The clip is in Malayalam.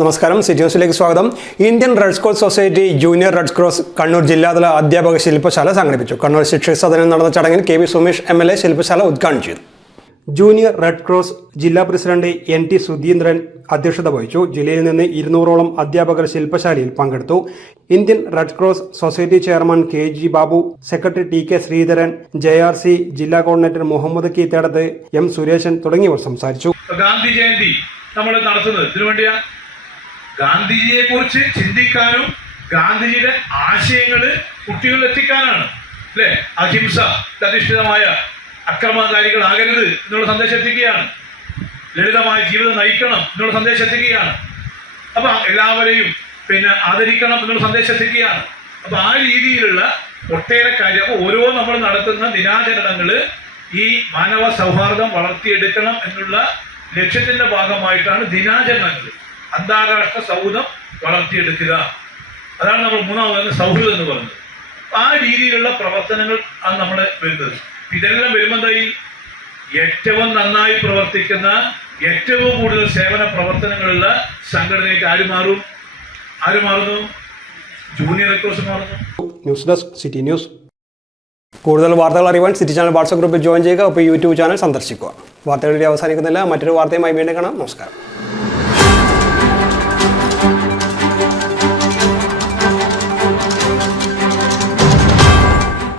നമസ്കാരം, സിറ്റി ന്യൂസിലേക്ക് സ്വാഗതം. Indian red cross society junior red cross Kannur ജില്ലാതല അധ്യാപക ശില്പശാല സംഘടിപ്പിച്ചു. കണ്ണൂർ ശിക്ഷക സദനിൽ നടന്ന ചടങ്ങിൽ കെ.വി. സുമേഷ് MLA ശില്പശാല ഉദ്ഘാടനം ചെയ്തു. ജൂനിയർ റെഡ് ക്രോസ് ജില്ലാ പ്രസിഡന്റ് NT സുധീന്ദ്രൻ അധ്യക്ഷത വഹിച്ചു. ജില്ലയിൽ നിന്ന് 200ഓളം അധ്യാപകർ ശില്പശാലയിൽ പങ്കെടുത്തു. Indian red cross society chairman KG Babu, secretary TK Sreedharan, JRC ജില്ലാ കോർഡിനേറ്റർ മുഹമ്മദ് കീത്തേടത്ത്, M സുരേശൻ തുടങ്ങിയവർ സംസാരിച്ചു. ഗാന്ധി ജയന്തി നമ്മൾ നടത്തുന്നത് ഇതിനുവേണ്ടിയാ. ഗാന്ധിജിയെ കുറിച്ച് ചിന്തിക്കാനും ഗാന്ധിജിയുടെ ആശയങ്ങള് കുട്ടികളിൽ എത്തിക്കാനാണ്, അല്ലെ? അഹിംസ അധിഷ്ഠിതമായ അക്രമകാരികളാകരുത് എന്നുള്ള സന്ദേശം എത്തിക്കുകയാണ്. ലളിതമായ ജീവിതം നയിക്കണം എന്നുള്ള സന്ദേശം എത്തിക്കുകയാണ്. അപ്പൊ എല്ലാവരെയും ആദരിക്കണം എന്നുള്ള സന്ദേശം എത്തിക്കുകയാണ്. അപ്പൊ ആ രീതിയിലുള്ള ഒട്ടേറെ കാര്യം. അപ്പൊ ഓരോ നമ്മൾ നടത്തുന്ന ദിനാചരണങ്ങള് ഈ മാനവ സൗഹാർദ്ദം വളർത്തിയെടുക്കണം എന്നുള്ള ലക്ഷ്യത്തിന്റെ ഭാഗമായിട്ടാണ് ദിനാചരണങ്ങൾ. അന്താരാഷ്ട്ര സൗഹൃദം വളർത്തിയെടുക്കുക, അതാണ് നമ്മൾ മൂന്നാമത് സൗഹൃദം എന്ന് പറയുന്നത്. ആ രീതിയിലുള്ള പ്രവർത്തനങ്ങൾ ആണ് നമ്മൾ വരുന്നത്. ഇതെല്ലാം വരുമ്പോഴായി ഏറ്റവും നന്നായി പ്രവർത്തിക്കുന്ന, ഏറ്റവും കൂടുതൽ സേവന പ്രവർത്തനങ്ങളുള്ള സംഘടനയ്ക്ക് ആര് മാറുന്നു? ജൂനിയർ റെഡ് ക്രോസ് മാറുന്നു. News desk, city news. കൂടുതൽ വാർത്തകൾ അറിയുവാൻ സിറ്റി ചാനൽ വാട്സ്ആപ്പ് ഗ്രൂപ്പിൽ ജോയിൻ ചെയ്യുക. അപ്പോൾ യൂട്യൂബ് ചാനൽ സന്ദർശിക്കുക. വാർത്തകളിൽ അവസാനിക്കുന്നില്ല. മറ്റൊരു വാർത്തയുമായി വീണ്ടും കാണാം. നമസ്കാരം.